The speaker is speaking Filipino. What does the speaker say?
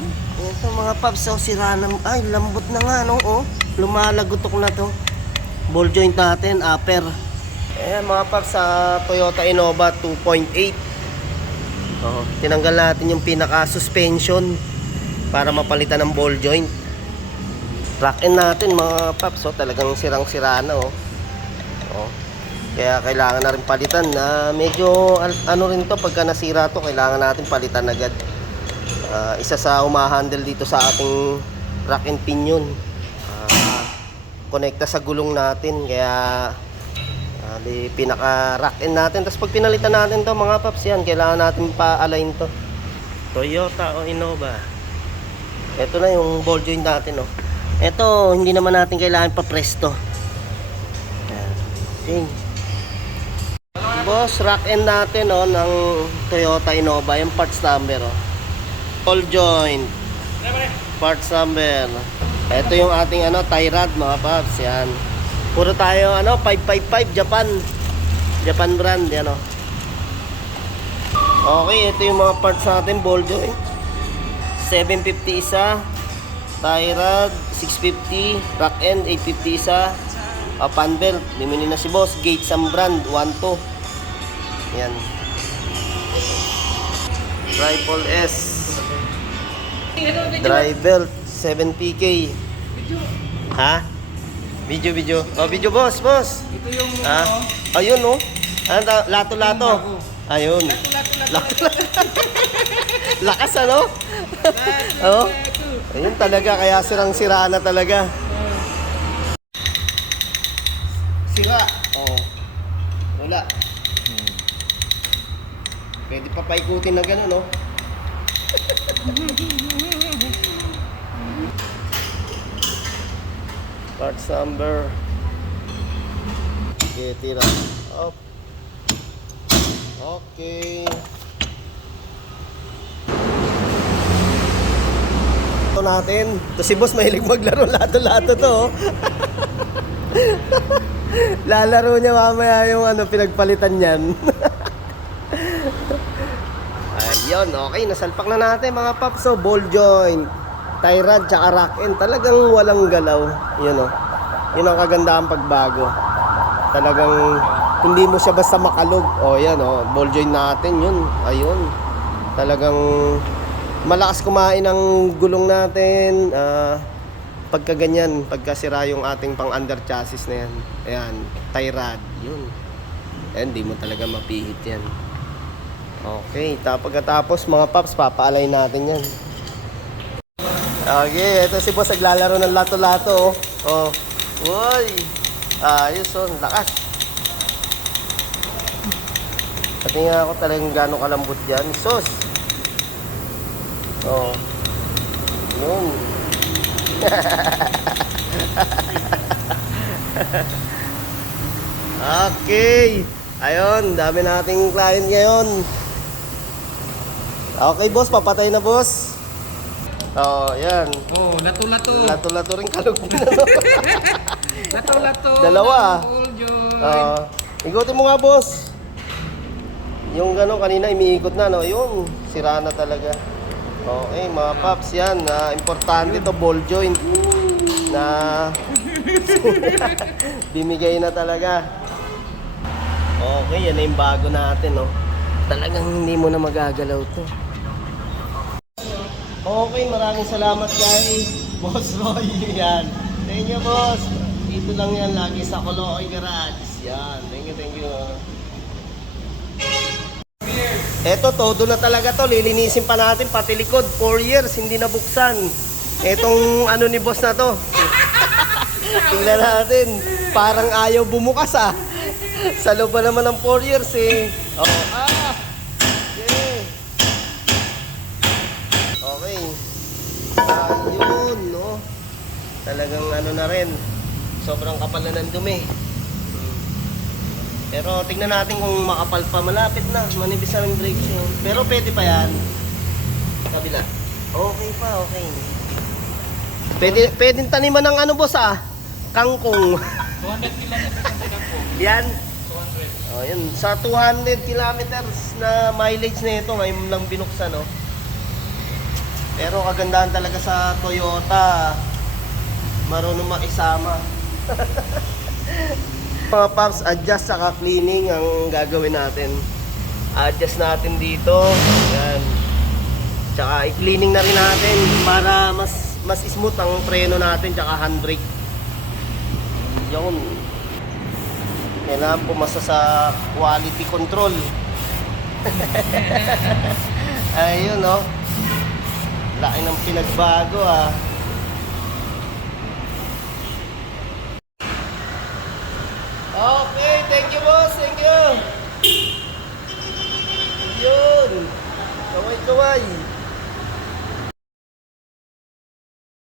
naman. Ito mga paps, oh, sira na. Ay, lambot na nga, no? Oh, lumalagotok na to. Ball joint natin, upper. Ayan mga paps, sa Toyota Innova 2.8. Oh, tinanggal natin yung pinaka-suspension para mapalitan ng ball joint. Rack end natin mga paps, oh, talagang sirang-sira na, oh. Oh. Kaya kailangan na rin palitan na medyo ano rin to, pagka nasira to kailangan natin palitan agad. Isa sa umahandle dito sa ating rack and pinion, konekta sa gulong natin, kaya di pinaka rack end natin. Tapos pag pinalitan natin to mga paps, yan kailangan natin pa-align to. Toyota o Innova, ito na yung ball joint natin, oh. Ito hindi naman natin kailangan pa-press to. Okay. Boss, rack end natin, oh, ng Toyota Innova, yung parts number, oh. Ball joint, parts number. Ito yung ating ano, tie rod mga paps, yan. Puro tayo ano, 555 Japan brand, yan, oh. Okay, ito yung mga parts natin, ball joint. 750 isa, tie rod 650, rack end 850 isa. Pan belt, bimili na si boss, Gates brand 12. Yan. Triple S. Dry belt 7PK. Ha? Video. Oh, video boss. Ito yung Ayun, oh. Lato-lato. Ayun. Lato-lato. Lakas, ano? Oh. Ayun talaga, kaya sirang-sira na talaga. Sira. Oh. Wala. Pwede pa paikutin na gano'n, no? Parts number. Okay, tira. Up. Okay. Ito natin. Ito si boss mahilig maglaro lato-lato to, oh. Lalaro niya mamaya yung ano, pinagpalitan niyan. Ayun, okay, nasalpak na natin mga paps. So, ball joint, tie rod, tsaka rack end. Talagang walang galaw. Yun, oh. Yun ang kagandahan pagbago. Talagang hindi mo siya basta makalog. O, yan, oh, ball joint natin, yun. Ayun. Talagang malakas kumain ang gulong natin. Pagka ganyan, pagka sira yung ating pang under chassis na yan. Ayan, tie rod, yun. Ayan, di mo talaga mapihit yan. Okay, pagkatapos mga paps, papaalay natin yan. Okay, ito si boss naglalaro ng lato-lato, oh. Uy, ayos, oh, lakas. Patingin ako talagang gano'ng kalambot yan. Sus. Oh. Yun. Okay. Ayun, dami nating client ngayon. Okay, boss, papatay na, boss. Oh, yan. Oh, lato-lato. Lato-lato rin kalog din, ano? Lato-lato. Dalawa. Ball joint. Ikutin mo nga, boss. Yung gano'n kanina, imiikot na, no? Yun, sira na talaga. Okay, mga paps, yan. Importante to, ball joint. Na bimigay na talaga. Okay, yan na yung bago natin, no? Talagang hindi mo na magagalaw to. Okay, maraming salamat kay Boss Roy. Yan. Thank you, boss. Dito lang yan, lagi sa Caloocan Garage. Yan, thank you. Eto, todo na talaga to. Lilinisin pa natin, pati likod. 4 years, hindi nabuksan. Etong ano ni boss na to. Tingnan natin. Parang ayaw bumukas, ah. Sa loob ba naman ng 4 years, eh. Oh. Okay. Okay. Ayun, no. Talagang ano na rin. Sobrang kapal na ng dumi. Pero tingnan natin kung makapal pa. Malapit na. Manipis na yung brakes yun. Pero pwede pa yan. Kabila. Okay pa, okay. Pwede taniman ng ano, boss, ah. Kangkong. 200 kilometers ang kangkong. Yan. 200. Oh, yun. Sa 200 kilometers na mileage na ito, ngayon lang binuksan, no? Pero kagandahan talaga sa Toyota, marunong makisama. Mga paps, adjust saka cleaning ang gagawin natin. Adjust natin dito. Yan. Tsaka i-cleaning na rin natin para mas smooth ang preno natin tsaka handbrake. Yun. Kailangan pumasa sa quality control. Ayun, no? Laki ng pinagbago, ah. Okay, thank you, boss. Thank you. Yun. Kaway-kaway.